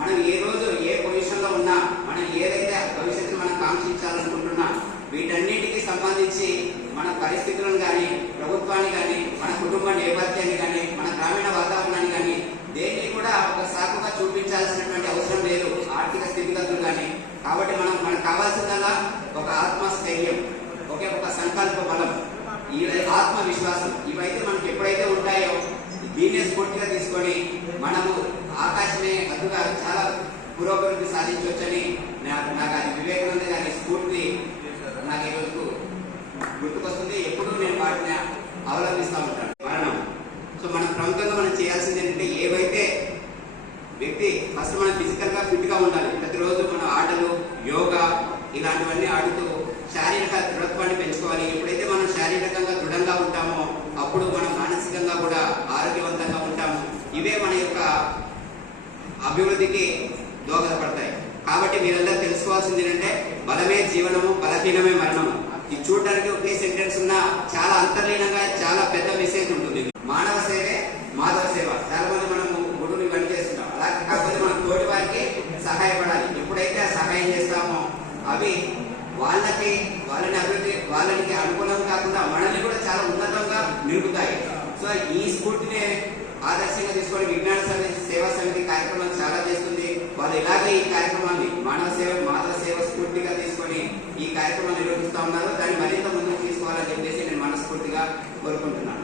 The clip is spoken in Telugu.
మనం ఏ రోజు ఏ పొజిషన్ లో ఉన్నా, మనం ఏదైతే భవిష్యత్తును మనం కాంక్షించాలనుకుంటున్నా వీటన్నిటికీ సంబంధించి మన పరిస్థితులను కానీ, ప్రభుత్వాన్ని కానీ, మన కుటుంబ నేపథ్యాన్ని కానీ, మన గ్రామీణ వాతావరణాన్ని కానీ దేన్ని కూడా ఒక సాకుగా చూపించాల్సినటువంటి అవసరం లేదు, ఆర్థిక స్థితిగతులు కానీ. కాబట్టి మనకు కావాల్సిందల్లా ఒక ఆత్మస్థైర్యం, ఒక సంకల్ప బలం, ఈ ఆత్మవిశ్వాసం. ఇవైతే మనకి ఎప్పుడైతే ఉంటాయో దీన్నే స్ఫూర్తిగా తీసుకొని మనము ఆకాశమే అదుగా చాలా పురోగతి సాధించవచ్చని నాకు అది వివేకానంద గారి స్ఫూర్తి నాకు ఈరోజు గుర్తుకొస్తుంది. ఎప్పుడు నేను వాటిని అవలంబిస్తూ ఉంటాను. మరణం. సో మన ప్రముఖంగా మనం చేయాల్సింది ఏంటంటే, ఏవైతే వ్యక్తి ఫస్ట్ మనం ఫిజికల్ గా ఫిట్ గా ఉండాలి. ప్రతిరోజు మన ఆటలు, యోగా ఇలాంటివన్నీ ఆడుతూ శారీరక దృఢత్వాన్ని పెంచుకోవాలి. ఎప్పుడైతే మనం శారీరకంగా దృఢంగా ఉంటామో అప్పుడు మనం మానసికంగా కూడా ఆరోగ్యవంతంగా ఉంటాము. ఇవే మన యొక్క అభివృద్ధికి దోహదపడతాయి. కాబట్టి మీరందరూ తెలుసుకోవాల్సింది ఏంటంటే, బలమే జీవనము, బలహీనమే మరణము. ఇది చూడడానికి ఒకే సెంటెన్స్ ఉన్న చాలా అంతర్లీనంగా చాలా పెద్ద మెసేజ్ ఉంటుంది. మానవ సేవే మాధవ సేవ. చాలా మంది మనము గుడుని పని చేస్తున్నాం, అలా కాకపోతే మనం తోటి వారికి సహాయపడాలి. ఎప్పుడైతే సహాయం చేస్తామో అవి వాళ్ళని అభివృద్ధి, వాళ్ళకి అనుకూలం కాకుండా మనల్ని కూడా చాలా ఉన్నతంగా నిలుపుతాయి. సో ఈ స్ఫూర్తిని ఆదర్శంగా తీసుకొని విజ్ఞాన సేవా సమితి కార్యక్రమాలు చాలా చేస్తుంది. వాళ్ళు ఇలాగే ఈ కార్యక్రమాన్ని మానవ సేవ మాధవ సేవ స్ఫూర్తిగా తీసుకొని ఈ కార్యక్రమాన్ని నిర్వహిస్తూ ఉన్నారు. దాన్ని మరింత ముందుకు తీసుకోవాలని చెప్పేసి నేను మనస్ఫూర్తిగా కోరుకుంటున్నాను.